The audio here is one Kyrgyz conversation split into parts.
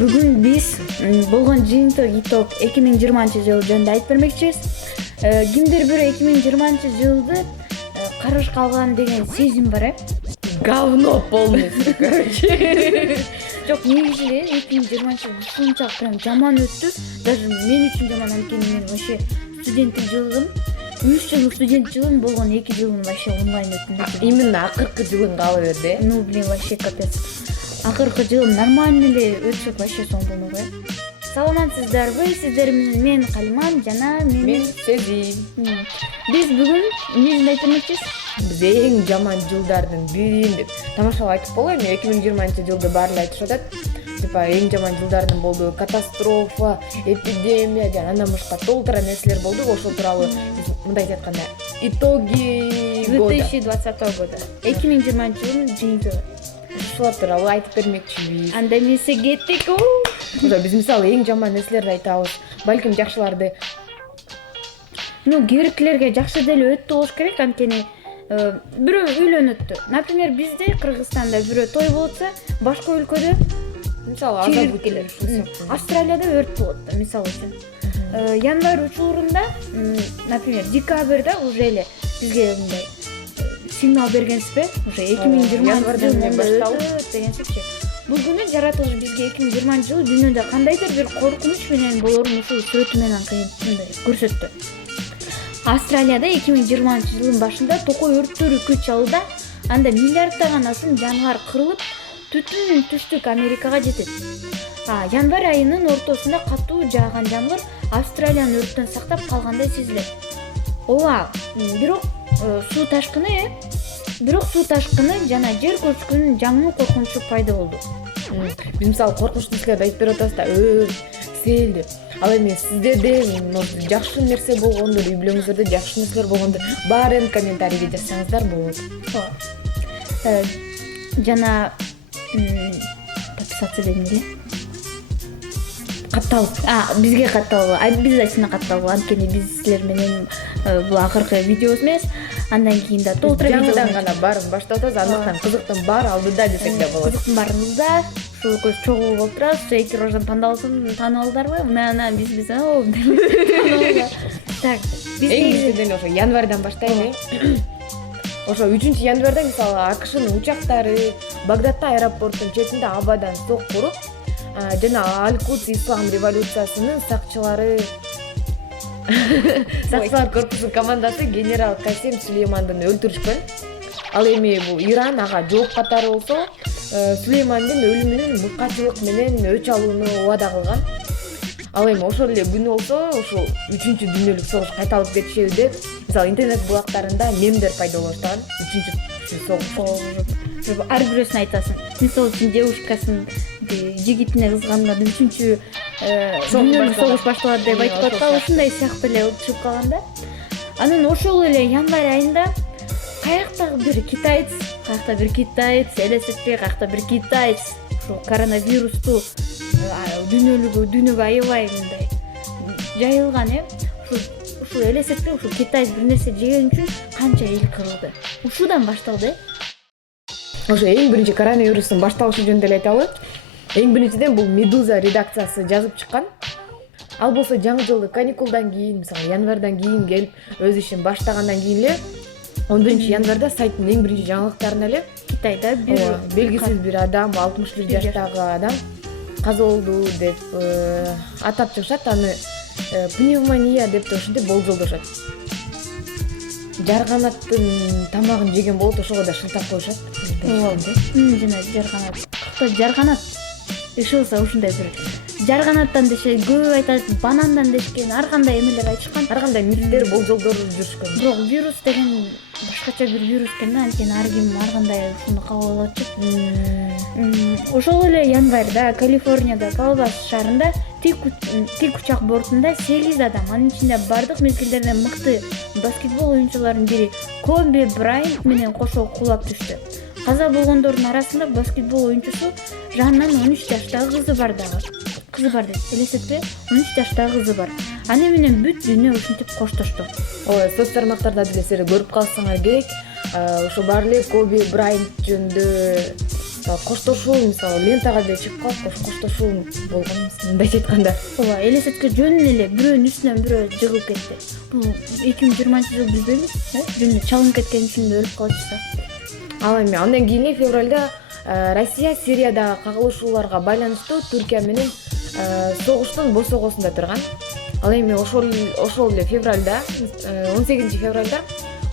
Бүгүн биз болгон жыйынтык итог 2020-жылы жөнүндө айтып бермекчибиз. Кимдир бирөө 2020-жылды карышка алган деген сезим бар, Говно полностью, короче. Жок, негизи эле 2020-жыл ушунчалык прям жаман өттү. Даже мен үчүн жаман, анткени мен вообще студенттик жылым, 3 жылдык студент жылым болгон, 2 жылым вообще онлайн өттү. Именно акыркы жылын кала берди. Ну, блин, вообще капец. Акыркы жылым нормально эле өтсөк вообще сонун болмок. Саламатсыздарбы? Сиздер менен мен Калиман жана Мен Сезим. Биз бүгүн эмне айтып бермекчибиз? Биз эң жаман жылдардын бирин деп тамашалап айтып болбойм. 2020-жылды баары айтышып атат. Типа эң жаман жылдардын болду, катастрофа, эпидемия жана андан башка толтура нерселер болду. Ошол тууралуу биз мындай айтканда итоги 2020 года. 2020-жылдын жыйынтыгы. ушулар тууралуу айтып бермекчибиз. Анда эмесе кеттик. Биз мисалы эң жаман нерселерди айтабыз. Балким жакшыларды. Ну, кээбиркилерге жакшы деле өттү болуш керек, анткени бирөө үйлөнөттү. Например, бизде Кыргызстанда бирөө той болсо, башка өлкөдө Мисалы азабыттылар. Австралияда өрт болот, мисалы үчүн. Январь учурунда, например, декабрда уже эле бизге мындай сигнал бергенсизби? Уже 2020 башталып деген сөзчү. Бул күнү жаратылыш бизге 2020 жылы дүйнөдө кандайдыр бир коркунуч менен болорун ушул сүрөтү менен көрсөттү. Австралияда 2020 жылдын башында токой өрттөрү күч алууда, анда миллиарддаган асын жаныбар кырылып, түтүн түштүк Америкага жетет. Январь айынын ортосунда катуу жааган жамгыр Австралияны өрттөн сактап калгандай сезилет. Бирок суу ташкыны жана жер көчкүнүнүн жаңы коркунучу пайда болду. Биз мисалы коркунучтуу нерселерди айтып берип атабыз да, сел деп. Ал эми сиздерде жакшы нерсе болгондо, үй бүлөңүздөрдө жакшы нерселер болгондо баарын комментарийге жазсаңыздар болот. Жана подписаться дедим эле. Катталып. Бизге катталбы. Биз ачына катталбы, анткени биз силер менен бул акыркы видеобуз эмес. Андан кийин да толтура жаңыдан гана баарын баштап атабыз. Андыктан кызыктын баары алдыда десек да болот. Кызыктын баарыбызда. Ушул көз чогуу болуп турабыз. Эки рожан пандалсын таанып алдарбы? Мына биз Так, биз негизинен ошо январдан баштайлы. Ошо 3-январда мисалы АКШнын учактары Багдадда аэропорттун четинде абадан сок куруп, жана Аль-Кудс ислам революциясынын сакчылар корпусунун командасы генерал Касем Сулеймандын өлтүрүшкөн. Ал эми бул Иран ага жооп катары болсо, Сулеймандын өлүмүнүн мукачылык менен өч алууну убада кылган. Ал эми ошол эле күнү болсо, ушул 3-дүйнөлүк согуш кайталып кетишеби деп, мисалы интернет булактарында мемдер пайда боло баштаган. 3-согуш. Ар бирөөсүн айтасың. Мисалы үчүн девушкасын жигитине кызганган 3-дүйнөлүк согуш башталат деп айтып атпа, ушундай сыяктуу эле чыгып калган да. Анан ошол эле январь айында каяктагы бир китаец элестетпей, каякта бир китаец ушул коронавирусту дүйнөгө аябай мындай жайылган, ушул элестетпей, ушул китаец бир нерсе жеген үчүн канча эл кырылды. Ушудан башталды. Ошо эң биринчи коронавирустун башталышы жөнүндө эле айталы. Эң биринчиден бул Медуза редакциясы жазып чыккан. Ал болсо жаңы жылдык каникулдан кийин, мисалы январдан кийин келип өз ишин баштагандан кийин эле 11-январда сайттын эң биринчи жаңылыктарына эле Китайда бир белгисиз бир адам, 61 жаштагы адам каза болду деп атап чыгышат. Аны пневмония деп да ушинтип болжолдошот. Жарганаттын тамагын жеген болот, ошого да шылтап коюшат. Жана жарганат ишылса ушундай бир жарганаттан деше көп айтат, банандан дешкен, ар кандай эмелер айтышкан, ар кандай мифтер, болжолдор жүрүшкөн. Бирок вирус деген башкача бир вирус экен да, анткени ар ким ар кандай ушуну кабыл алат. Ошол эле январда Калифорнияда Калбас шаарында тик учак бортунда 8 адам, анын ичинде бардык мезгилдерден мыкты баскетбол оюнчуларынын бири Коби Брайант менен кошо кулап түштү. Каза болгондордун арасында баскетбол оюнчусу жанынан 13 жаштагы кызы бар деп элестетпе, 13 жаштагы кызы бар. Аны менен бүт дүйнө ушинтип коштошту. Соц тармактарда деле силер көрүп калсаңар керек. ошо баары эле Коби Брайант жөнүндө коштошуу мисалы лентага деле чыгып калып коштошуу болгон мындайча айтканда. ооба элестетке жөн эле бирөөнүн үстүнөн бирөө жыгылып кетти. Бул 2020-жыл билбейбиз, жөнүндө чалынып кеткен үчүн өлүп калышса. Ал эми андан кийин февралда Россия Сириядагы кагылышууларга байланыштуу Түркия менен согуштун босогосунда турган. Ал эми ошол эле февралда 18 февралда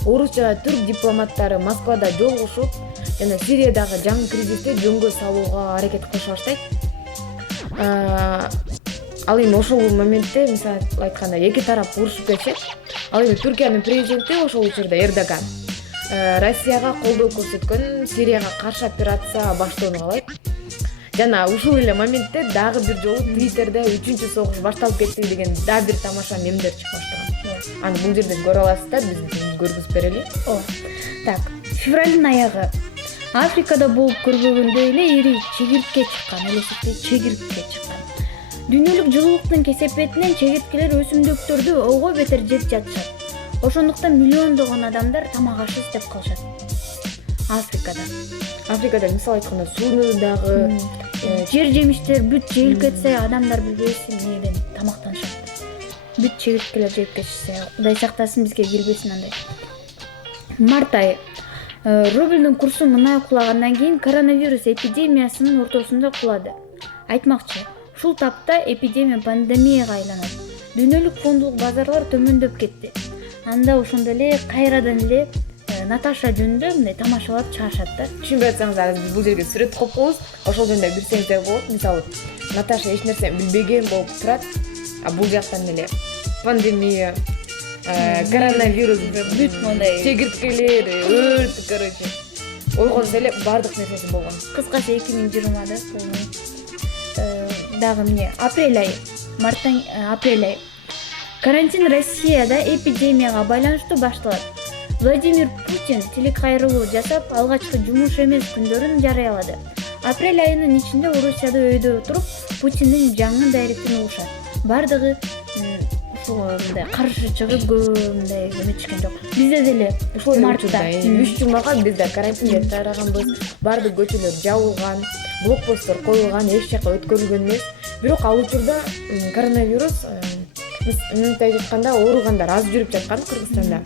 орус жана түрк дипломаттары Москвада жолугушуп жана Сириядагы жаңы кризисти жөнгө салууга аракет кылыша баштайт. Ал эми ошол моментте мисалы айтканда эки тарап урушуп кетишет. Ал эми Түркиянын президенти ошол учурда Эрдоган Россияга колдоо көрсөткөн Сирияга каршы операция баштоону каалайт. Жана ушул эле моментте дагы бир жолу Твиттерде 3-чү согуш башталып кетти деген дагы бир тамаша мемдер чыгып баштаган. Аны бул жерде көрө аласыздар, биз көргүзүп берели. Так, февралдын аягы Африкада болуп көрбөгөндөй эле ири чегиртке чыккан, элестетте чегиртке чыккан. Дүйнөлүк жылуулуктун кесепетинен чегирткелер өсүмдүктөрдү ого бетер жеп жатышат. Ошондуктан миллиондогон адамдар тамак ашсыз деп калышат. Африкада мисалы айтканда сууну дагы жер жемиштер бүт жейилип кетсе, адамдар билбейсиз эмнеден тамактанышат. Бүт чегирткелер жеп кетишсе, Кудай сактасын, бизге келбесин андай. Март айы рубльдун курсу мындай кулагандан кийин коронавирус эпидемиясынын ортосунда кулады. Айтмакчы, ушул тапта эпидемия пандемияга айланат. Дүйнөлүк фондулук базарлар төмөндөп кетти. Анда ошондо эле кайрадан эле Наташа жөнүндө мындай тамашалап чыгышат да. Түшүнбөй атсаңыз, азыр биз бул жерге сүрөт коюп коебуз. Ошол жөнүндө билсеңиздер болот. Мисалы, Наташа эч нерсени билбеген болуп турат. А бул жактан эле пандемия, коронавирус, бүт мындай чегирткелер, өрт, короче. Ойгонсо эле бардык нерсеси болгон. Кыскасы 2020-да дагы эмне? Апрель айы. Марттан апрель айы. Карантин Россияда эпидемияга байланыштуу башталат. Владимир Путин телекайрылуу жасап, алгачкы жумуш эмес күндөрүн жарыялады. Апрель айынын ичинде Орусияда өйдө отуруп, Путиндин жаңы дайректин угушат. Бардыгы ушул мындай каршы чыгып мындай эметишкен жок. Бизде деле ушул мартта 3 жумага бизде карантинге тараганбыз. Бардык көчөлөр жабылган, блокпосттор коюлган, эч жака өткөрүлгөн эмес. Бирок ал учурда коронавирус мындай айтканда ооругандар аз жүрүп жаткан Кыргызстанда.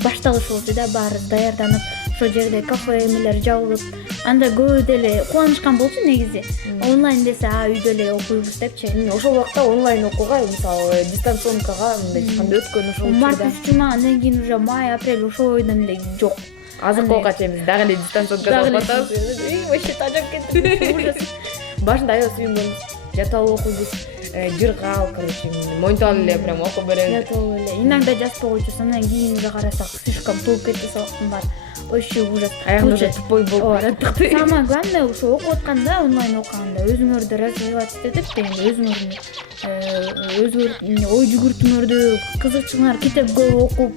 Башталыш болчу да, баары даярданып, ошол жерде кафе эмелер жабылып, анда көбү деле кубанышкан болчу негизи. Онлайн десе, үйдө эле окуйбуз депчи. Ошол убакта онлайн окууга, мисалы, дистанционкага мындай айтканда өткөн ошол учурда. Март 3 жума, андан кийин уже май, апрель ошол ойдон эле жок. Азыр колга чейбиз, дагы эле дистанционкада окуп атабыз. Вообще тажап кетти. Ужас. Башында аябай сүйүнгөнбүз. Жаталы окуйбуз. Жыргал, короче, монтал эле прям окуп беребиз. Жаталы эле. Иногда жазбай койчусуң, андан кийин уже карасак, слишком толуп кетти сабактын баары. Вообще ужас. Аягында уже тупой болуп баратты. Самое главное, ошо окуп атканда, онлайн окуганда өзүңөрдү развивать этип, өзүңөрдүн ой жүгүртүүңөрдү, кызыкчылыгыңар китеп көп окуп,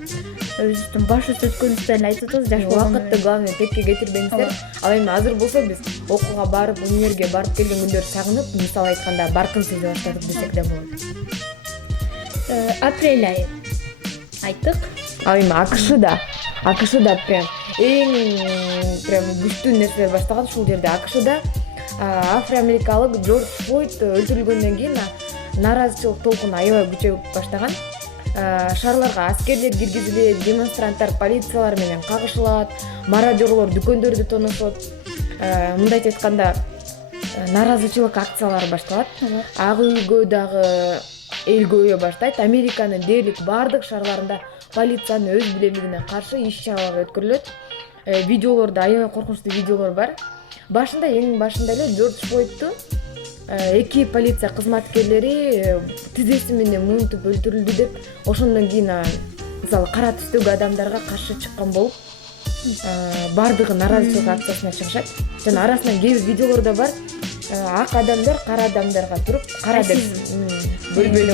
өзүңүздүн башыбыз өткөнүңүздү эле айтып атабыз, жаш убакытты главное текке кетирбеңиздер. Ал эми азыр болсо биз окууга барып, универге барып келген күндөрдү сагынып, мисалы айтканда баркын сезе баштадык десек да болот. Апрель айы айттык. Ал эми АКШда прям күчтүү нерселер башталган ушул жерде. АКШда афроамерикалык Джордж Флойд өлтүрүлгөндөн кийин нааразычылык толкуну аябай күчөп баштаган. Шаарларга аскерлер киргизилет, демонстранттар полициялар менен кагышылат, мародёрлор дүкөндөрдү тоношот. Мындайча айтканда нааразычылык акциялары башталат. Ак үйгө дагы эл көбөйө баштайт. Американын дээрлик бардык шаарларында полициянын өз билемдигине каршы иш-чаралар өткөрүлөт. Видеолордо аябай коркунучтуу видеолор бар. Эң башында эле Джордж Флойдту эки полиция кызматкерлери тизеси менен муунтуп өлтүрүлдү деп, ошондон кийин мисалы кара түстөгү адамдарга каршы чыккан болуп, бардыгы нааразычылык акциясына чыгышат. Жана арасынан кээ бир видеолордо бар, ак адамдар кара адамдарга туруп, кара деп бөлбөйт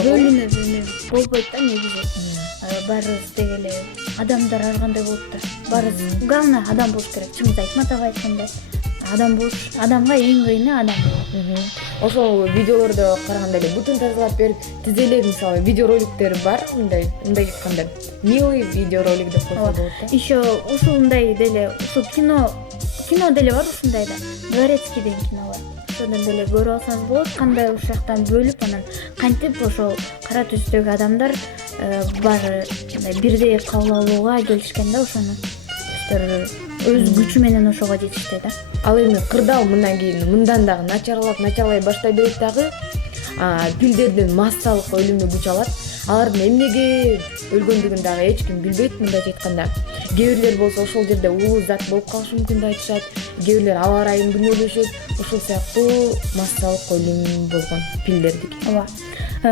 болбойт да негизи. Баарыбыз деги эле адамдар ар кандай болуп да. Баарыбыз главное адам болуш керек. Чынымды айтматабы айткандай, адам болуш, адамга эң кыйыны адам болуу. Ошол видеолордо караганда эле бутун тазалап берип тизе эле мисалы видеороликтер бар, мындай айтканда милый видеоролик деп койсо болот да. Еще ушундай деле, ушу кино деле бар ушундай да. Дворецкий деген кино бар. Ошондон деле көрүп алсаңыз болот, кандай ушул жактан бөлүп анан кантип ошол кара түстөгү адамдар баары бирдей кабыл алууга келишкен да, ошону өз күчү менен ошого жетишти да. Ал эми кырдаал мындан кийин мындан дагы начарлай баштай берет дагы. Пилдердин массалык өлүмү күч алат. Алардын эмнеге өлгөндүгүн дагы эч ким билбейт, мындайча айтканда. Кээ бирлер болсо ошол жерде улуу зат болуп калышы мүмкүн деп айтышат. Кээ бирлер аба ырайын күнөөлөшөт. Ошол сыяктуу массалык өлүм болгон пилдердики. Ооба.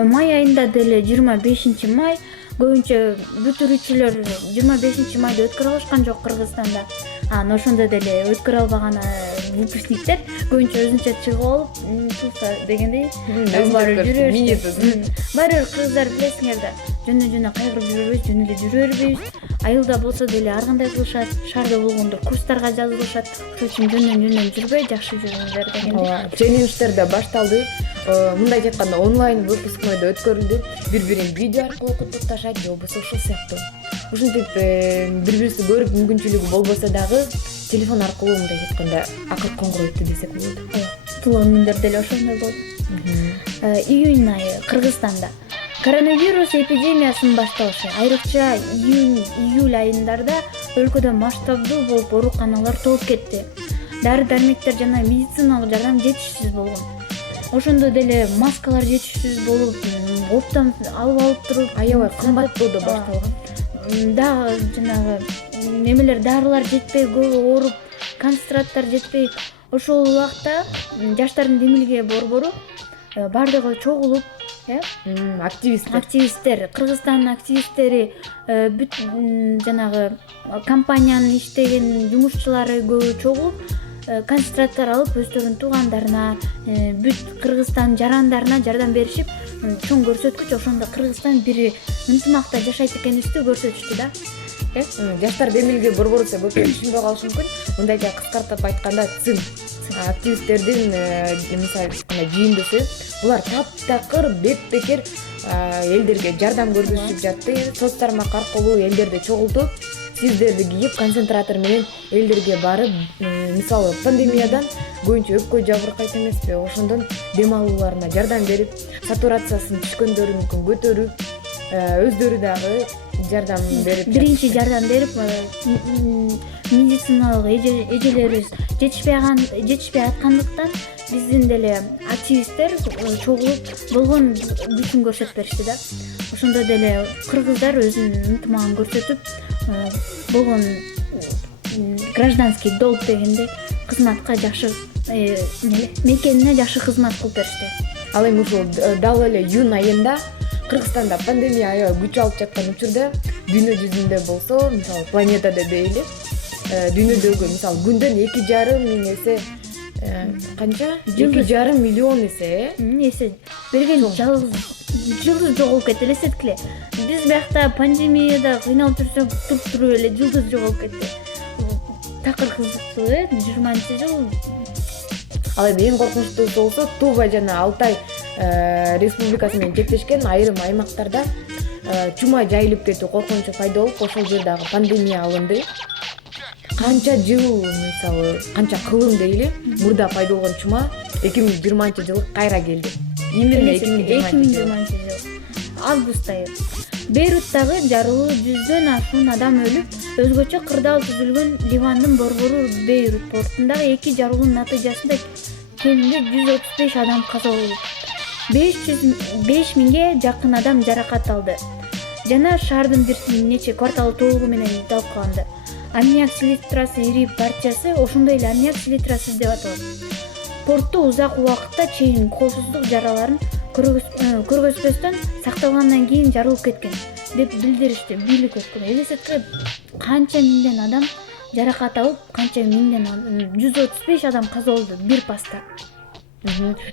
Май айында деле 25 май көбүнчө бүтүрүүчүлөр 25 майда өткөрө алышкан жок Кыргызстанда. Анан ошондо деле өткөрө албаган выпускниктер көбүнчө өзүнчө чыгып алып, туса дегендей барып жүрөбүз. Баары кыздар билесиңер да, жөнү кайгырып жүрөбүз, жөнү эле жүрө бербейбиз. Айылда болсо деле ар кандай кылышат, шаарда болгондо курстарга жазылышат. Ошол үчүн жөндөн жүрбөй жакшы жүрүңүздөр дегендей. Челлендждер да башталды. Мындайча айтканда онлайн выпускнойдо өткөрүлдү. Бири-бирин видео аркылуу куттукташат, же болбосо ошол сыяктуу. Ушинтип бири-бирибизди көрүп мүмкүнчүлүгү болбосо дагы телефон аркылуу мындайча айтканда акыркы коңгуройту десек болот. Туулган күндөр деле ошондой болду. Июнь айы Кыргызстанда коронавирус эпидемиясынын башталышы, айрыкча июль айындарда өлкөдө масштабдуу болуп ооруканалар толуп кетти. Дары-дармектер жана медициналык жардам жетишсиз болгон. Ошондо деле маскалар жетишсиз болуп, оптон алып туруп, аябай кымбаттоодо башталган. Дагы жанагы немелер, дарылар жетпей, көбү ооруп, концентраттар жетпей, ошол убакта жаштардын демилге борбору бардыгы чогулуп, активисттер, Кыргызстандын активисттери, бүт жанагы компаниянын иштеген жумушчулары көбү чогулуп, концентраттар алып өздөрүнүн туугандарына, бүт Кыргызстан жарандарына жардам беришип, чоң көрсөткүч. Ошондо Кыргызстан бири ынтымакта жашайт экенибизди көрсөтүштү да. Жаштар демилге борбору себеп түшүнбөй калышы мүмкүн. Мындайча кыскартып айтканда ЦИМ активисттердин мисалы жыйындысы. Булар таптакыр бетбекер элдерге жардам көрсөтүп жатты. Соц тармак аркылуу элдерди чогултуп, сиздерди кийип концентратор менен элдерге барып, мисалы пандемиядан көбүнчө өпкө жабыркайт эмеспи, ошондон дем алууларына жардам берип, сатурациясын түшкөндөрү мүмкүн көтөрүп, өздөрү дагы жардам берип, биринчи жардам берип, медициналык эжелерибиз жетишпей аткандыктан биздин деле активисттер чогулуп болгон күчүн көрсөтүп беришти да. Ошондо деле кыргыздар өзүнүн ынтымагын көрсөтүп, болгон гражданский долг дегенде кызматка жакшы мекенине жакшы кызмат кылып беришти. Ал эми ушул дал эле июнь айында Кыргызстанда пандемия аябай күч алып жаткан учурда дүйнө жүзүндө болсо, мисалы планетада дейли, дүйнөдөгү мисалы күндөн 2,5 мың эсе канча? 2,5 миллион эсе берген жылдыз жоголуп кетти, элестеткиле. Биз биякта пандемияда кыйналып жүрсөк, туруп эле жылдыз жоголуп кетти. Такыр кызыктуу, 20-жыл. Ал эми эң коркунучтуусу болсо Тува жана Алтай республикасы менен чектешкен айрым аймактарда чума жайылып кетүү коркунучу пайда болуп, ошол жердагы пандемия алынды. Канча жыл, мисалы, канча кылым дейли, мурда пайда болгон чума 2020-жылы кайра келди. Именно 2020 жыл. Август айы. Бейруттагы жарылуу 100дөн ашуун адам өлүп, өзгөчө кырдаал түзүлгөн Ливандын борбору Бейрут портундагы 2 жарылуунун натыйжасында кеминде 135 адам каза болуп, 5 миңге жакын адам жаракат алды. Жана шаардын бир нече кварталы толугу менен талкаланды. Аммиак селитрасы ири партиясы ошондой эле аммиак селитрасы деп аталат. Портто узак убакытта чейин коопсуздук жараларын көргөзбөстөн сакталгандан кийин жарылып кеткен деп билдиришти бийлик өкүлү. Элестеткиле, канча миңден адам жаракат алып, канча миңден 135 адам каза болду бир паста.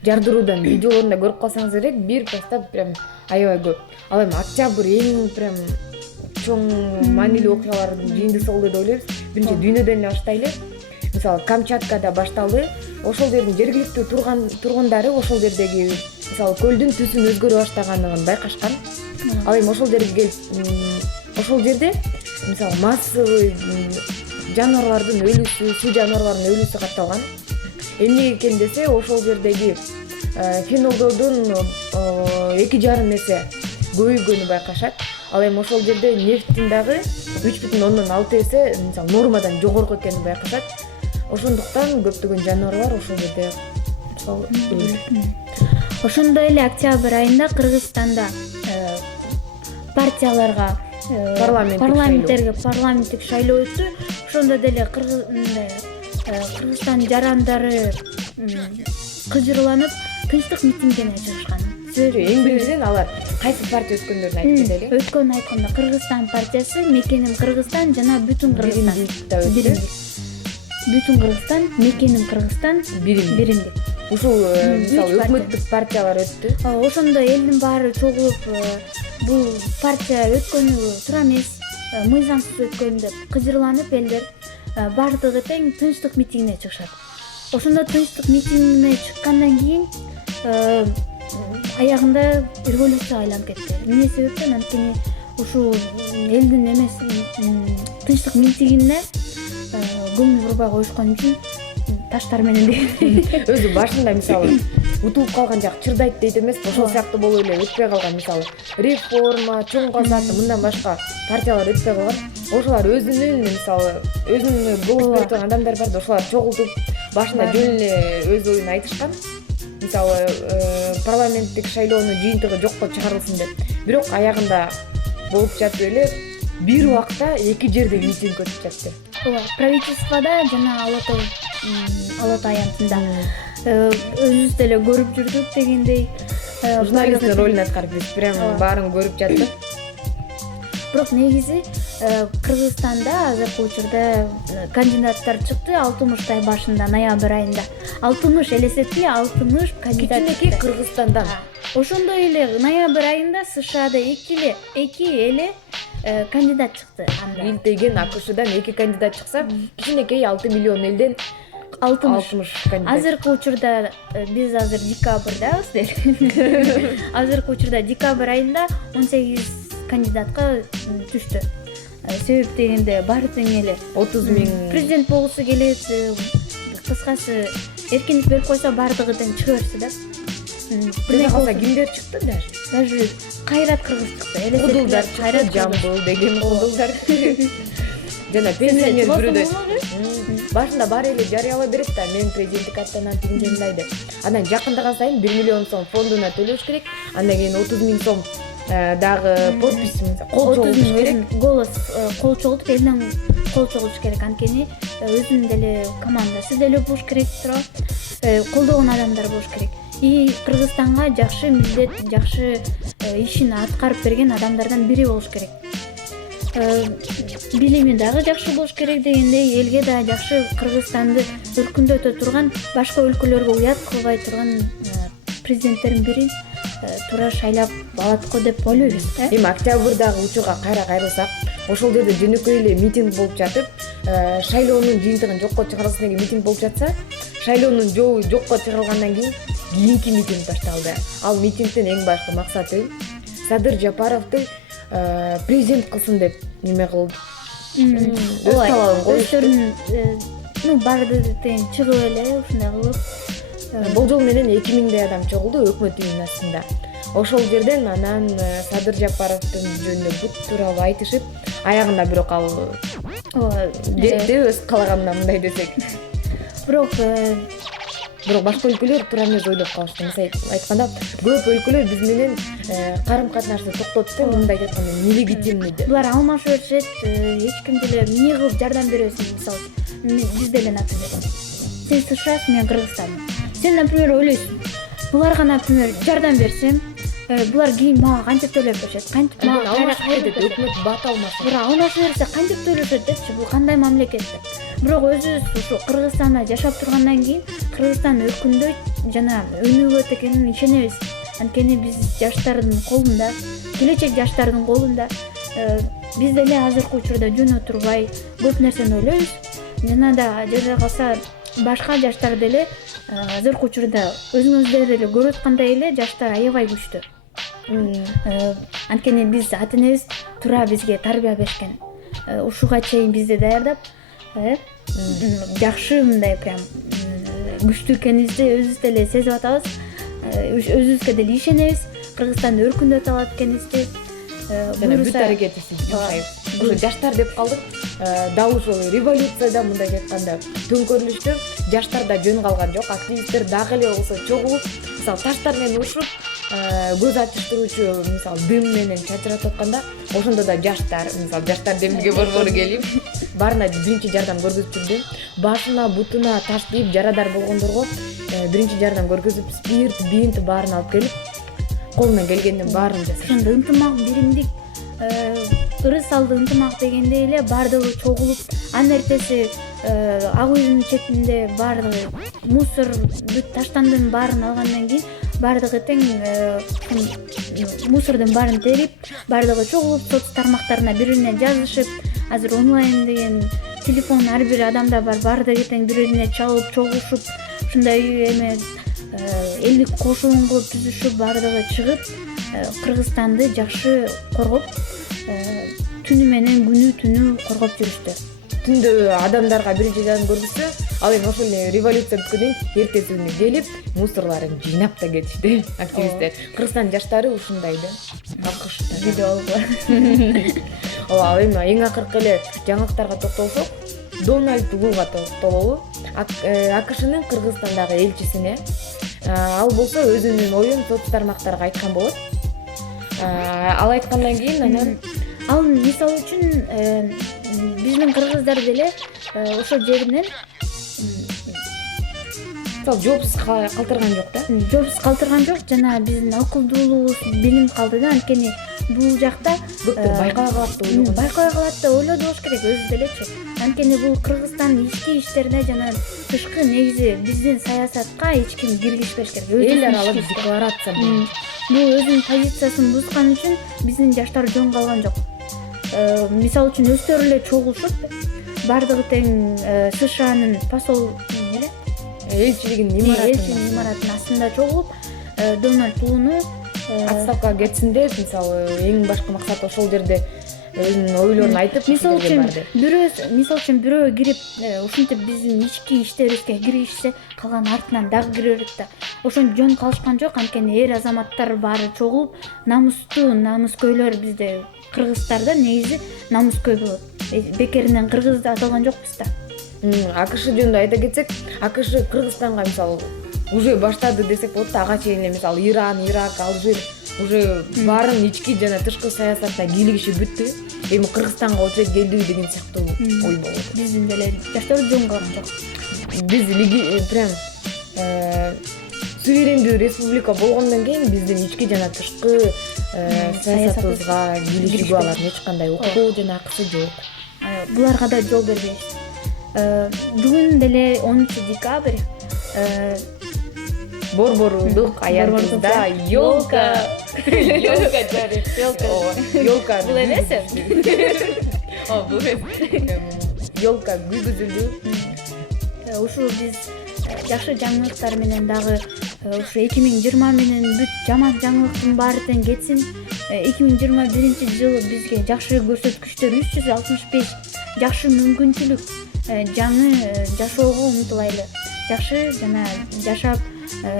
Жардыруудан видеолорунда көрүп калсаңыз керек, бир паста прям аябай көп. Ал эми октябрь эң прям чоң маанилүү окуялардын жыйындысы болду деп ойлойбуз. Биринчи дүйнөдөн эле баштайлы. мисалы Камчаткада башталды. Ошол жердин жергиликтүү тургундары ошол жердеги мисалы көлдүн түсүн өзгөрө баштаганын байкашкан. Ал эми ошол жерге келип ошол жерде мисалы массовый жаныбарлардын өлүүсү, суу жаныбарларынын өлүүсү катталган. Эмне экен десе, ошол жердеги фенолдордун 2,5 эсе көбөйгөнү байкашат. Ал эми ошол жерде нефттин дагы 3,6 эсе мисалы нормадан жогорку экенин байкашат. Ошондуктан көптөгөн жаныбарлар ошол жерде мисалы өлөт. Ошондой эле октябрь айында Кыргызстанда партияларга парламенттик шайлоо өттү. Ошондо деле Кыргызстан жарандары кыжырланып тынчтык митингине чыгышкан. Эң биринен алар кайсы партия өткөндөрүн айтып кетели. Өткөн айтканда Кыргызстан партиясы, Мекеним Кыргызстан жана Бүтүн Кыргызстан. Бүтүн Кыргызстан, Мекеним Кыргызстан, биримдик. Ушул мисалы өкмөттүк партиялар өттү. Ошондо элдин баары чогулуп бул партия өткөнү туура эмес, мыйзамсыз өткөн деп кыжырланып элдер баардыгы тең тынчтык митингине чыгышат. Ошондо тынчтык митингине чыккандан кийин аягында революцияга айланып кетти. Эмне себептен? Анткени ушул элдин эмес тынчтык митингине көңүл бурбай коюшкон үчүн таштар менен өзү башында мисалы утулуп калган жак чырдайт дейт эмес, ошол сыяктуу болуп эле өтпөй калган. Мисалы реформа, чоң казаты мындан башка партиялар өтпөй калган. Ошолар өзүнүн мисалы өзүнүн голос берип турган адамдар бар да, ошолар чогултуп башында жөн эле өз оюн айтышкан. Мисалы парламенттик шайлоонун жыйынтыгы жокко чыгарылсын деп. Бирок аягында болуп жатып эле бир убакта эки жерде митинг өтүп жатты. Правительствода жана Ала Тай аянтында өзүбүз деле көрүп жүрдүк дегендей. Журналисттин ролун аткарып биз прям баарын көрүп жаттык. Бирок негизи Кыргызстанда азыркы учурда кандидаттар чыкты 60 башында, ноябрь айында. 60 элестетпей 60 кандидат чыкты Кыргызстандан. Ошондой эле ноябрь айында США эки эле кандидат чыкты. Илтеген АКШдан 2 кандидат чыкса, кичинекей 6 миллион элден 60 кандидат. Азыркы учурда биз азыр декабрдабыз деле. Азыркы учурда декабрь айында 18 кандидатка түштү. Себеп дегенде баары тең эле 30 000 президент болгусу келет. Кыскасы эркиндик берип койсо баардыгы тең чыга берсе да. Кимдер чыкты даже Кайрат Кыргыз чыкты. Кудулдар чыкты, Жамбыл деген кудулдар. Жана пенсионер бирөөдөй. Башында баары эле жарыялай берет да, мен президенттик аттанам тигиндей деп. Анан жакындаган сайын 1 миллион сом фондуна төлөш керек. Андан кийин 30 000 сом дагы подпись, кол чогултуш керек. Кол чогултуп, элден кол чогултуш керек. Анткени өзүнүн деле командасы деле болуш керек турат. Колдогон адамдар болуш керек. И Кыргызстанга жакшы милдет, жакшы ишин аткарып берген адамдардан бири болуш керек. Билими дагы жакшы болуш керек дегендей, элге да жакшы Кыргызстанды өркүндөтө турган, башка өлкөлөргө уят кылбай турган президенттердин бирин туура шайлап алат деп ойлойбуз. Эми октябрдагы учурга кайра кайрылсак, ошол жерде жөнөкөй эле митинг болуп жатып, шайлоонун жыйынтыгын жокко чыгарылсын деген митинг болуп жатса, шайлоонун жобу жокко чыгарылгандан кийинки митинг башталды. Ал митингдин эң башкы максаты Садыр Жапаровду президент кылсын деп неме кылды. Өз талабын коюшту. Баардыгы тең чыгып эле ушундай кылып. Болжол менен 2000 адам чогулду өкмөт үйүнүн астында. Ошол жерден анан Садыр Жапаровдун жөнүндө бүт тууралуу айтышып, аягында бирок ал жетти өз калаганына мындай десек. Бирок башка өлкөлөр туура эмес ойлоп калышты. Мисалы айтканда, көп өлкөлөр биз менен карым-катнашты токтотту, мындай айтканда нелегитимный деп. Булар алмашып беришет, эч ким деле эмне кылып жардам бересиң, мисалы биз деле, например, сен США, мен Кыргызстан. Сен, например, ойлойсуң, буларга, например, жардам берсем, булар кийин мага кантип төлөп беришет, кантип мага алмашып деп өкмөт бат алмаса. Бирок алмашып берсе кантип төлөшөт депчи, бул кандай мамлекет деп. Бирок өзүбүз ушу Кыргызстанда жашап тургандан кийин Кыргызстан өркүндөйт жана өнүгөт экенине ишенебиз. Анткени биз жаштардын колунда, келечек жаштардын колунда. Биз деле азыркы учурда жөн отурбай көп нерсени ойлойбуз. жана да жерде калса башка жаштар деле азыркы учурда өзүңүздөр деле көрүп аткандай эле жаштар аябай күчтүү. Анткени биз ата энебиз туура бизге тарбия беришкен. Ушуга чейин бизди даярдап, жакшы мындай прям күчтүү экенибизди өзүбүз деле сезип атабыз. Өзүбүзгө деле ишенебиз. Кыргызстанды өркүндөтүп алат экенибизди. Бүт аракетибизди жумшайбыз. Ушу жаштар деп калдык. Дал ушул революцияда мындай айтканда төңкөрүлүштө жаштарда жөн калган жок. Активисттер дагы эле болсо чогулуп, мисалы таштар менен урушуп, көз ачыштыруучу мисалы дым менен чачыратып атканда, ошондо да жаштар, мисалы жаштар демилге борбору келип, баарына биринчи жардам көргөзүп жүрдү. Башына, бутуна таш тийип жарадар болгондорго биринчи жардам көргөзүп, спирт, бинт баарын алып келип, колунан келгендин баарын жасап. Ошондо ынтымак, биримдик, ырыс алды ынтымак дегендей эле баардыгы чогулуп, анын эртеси ак үйдүн четинде баардыгы мусор, бүт таштандын баарын алгандан кийин баардыгы тең мусордун баарын терип, баардыгы чогулуп соц тармактарына бири-бирине жазышып, азыр онлайн деген телефон ар бир адамда бар, баардыгы тең бири-бирине чалып, чогулушуп, ушундай эме элдик кошуун кылып түзүшүп, баардыгы чыгып, Кыргызстанды жакшы коргоп, түнү менен күнү түнү коргоп жүрүштү. Түндө адамдарга биринчи жардам көргөзсө, ал эми ошол эле революция бүткөндөн эртеси күнү келип, мусорларын жыйнап да кетишти активисттер. Кыргызстан жаштары ушундай да. Акышта Видео алгыла. Ал эми эң акыркы эле жаңылыктарга токтолсок, Дональд Луга токтолобу? АКШнын Кыргызстандагы элчисине ал болсо өзүнүн оюн соц тармактарга айткан болот. Ал айткандан кийин анан ал мисалы үчүн биздин кыргыздар деле ошол жеринен жоопсуз калтырган жок да. Жоопсуз калтырган жок, жана биздин акылдуулугубуз билим калды да. Анткени бул жакта байкабай калат да ойлогон. Байкабай калат да ойлоду болуш керек өзү делечи. Анткени бул Кыргызстандын ички иштерине жана тышкы негизи биздин саясатка эч ким киргизбеш керек. Эл аралык декларация бул. Бул өзүнүн позициясын бузган үчүн биздин жаштар жөн калган жок. Мисалы үчүн өздөрү эле чогулушуп, баардыгы тең СШнын элчилигинин имаратынын астында чогулуп, Дональд Луну отставкага кетсин деп, мисалы, эң башкы максаты ошол жерде өзүнүн ойлорун айтып, мисалы үчүн бирөө кирип, ушинтип биздин ички иштерибизге киришсе, калган артынан дагы кире берет да. Ошон жөн калышкан жок, анткени эр азаматтар баары чогулуп, намустуу намыскөйлөр бизде Кыргызстарда негизи намыскөй болот. Бекеринен кыргыз да аталган жокпуз да. АКШ жөнүндө айта кетсек, АКШ Кыргызстанга мисалы уже баштады десек болот да. Ага чейин эле мисалы Иран, Ирак, Алжир уже баарын ички жана тышкы саясатта кийлигиши бүттү. Эми Кыргызстанга очередь келдиби деген сыяктуу ой болот. Биздин деле жаштар жөн калган жок. Биз прям суверендүү республика болгондон кийин биздин ички жана тышкы саясатыбызга кийлигише алардын эч кандай укугу жана акысы жок. Буларга да жол бербейбиз. Бүгүн деле 10 декабрь Борборудук аянтыбызда ёлка жарык. Ёлка бул эмеси? Бул ёлка күйгүзүлдү. Ушу биз жакшы жаңылыктар менен дагы ушу 2020 менен бүт жаман жаңылыктын баары тең кетсин. 2021-жылы бизге жакшы көрсөткүчтөр 365, жакшы мүмкүнчүлүк, жаңы жашоого умтулайлы. Жакшы жана жашап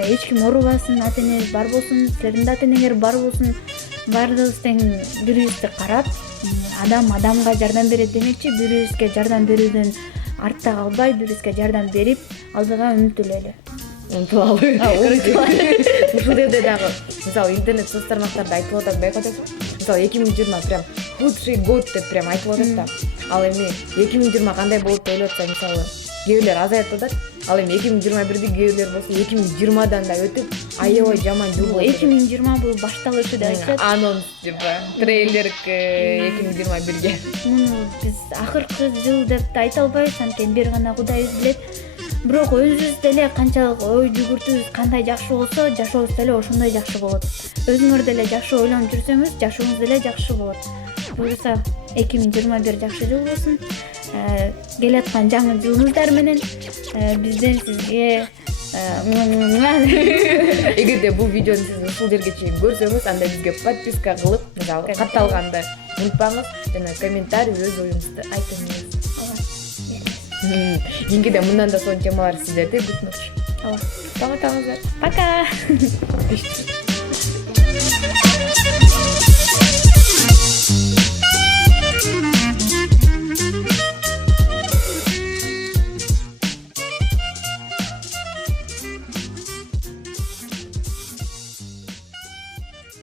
эч ким оорубасын, ата энеңиз бар болсун, силердин ата энеңер бар болсун. Баардыгыбыз тең бири-бирибизди карап, адам адамга жардам берет демекчи, бири-бирибизге жардам берүүдөн артта калбай, бири-бирибизге жардам берип, алдыга умтулайлы. Умтулалы. Ушул жерде дагы мисалы интернет соц тармактарда айтып атат, байкадыңызбы? Мисалы 2020 прям худший год деп прям айтып атат да. Ал эми 2020 кандай болот деп ойлоп атса, мисалы кээ бирлер азайып атат. Ал эми 2021-ди кээ бирлер болсо 2020-дан да өтүп, аябай жаман жыл болду. 2020 бул башталышы деп айтышат. Анонс типа трейлер 2021-ге. Муну биз акыркы жыл деп айта албайбыз, анткени бир гана Кудайыбыз билет. Бирок өзүбүз деле канчалык ой жүгүртүбүз кандай жакшы болсо, жашообуз деле ошондой жакшы болот. Өзүңөр деле жакшы ойлонуп жүрсөңүз, жашооңуз деле жакшы болот. Буюрса 2021 жакшы жыл болсун. келаткан жаңы жылыңыздар менен бизден сизге эгерде бул видеону сиз ушул жерге чейин көрсөңүз анда бизге подписка кылып мисалы катталганды унутпаңыз жана комментарий өз оюңузду айтыңыз. Кийинкиде мындан да сонун темалар сиздерди күтмөкчү. Ооба. Таматаңыздар. Пока.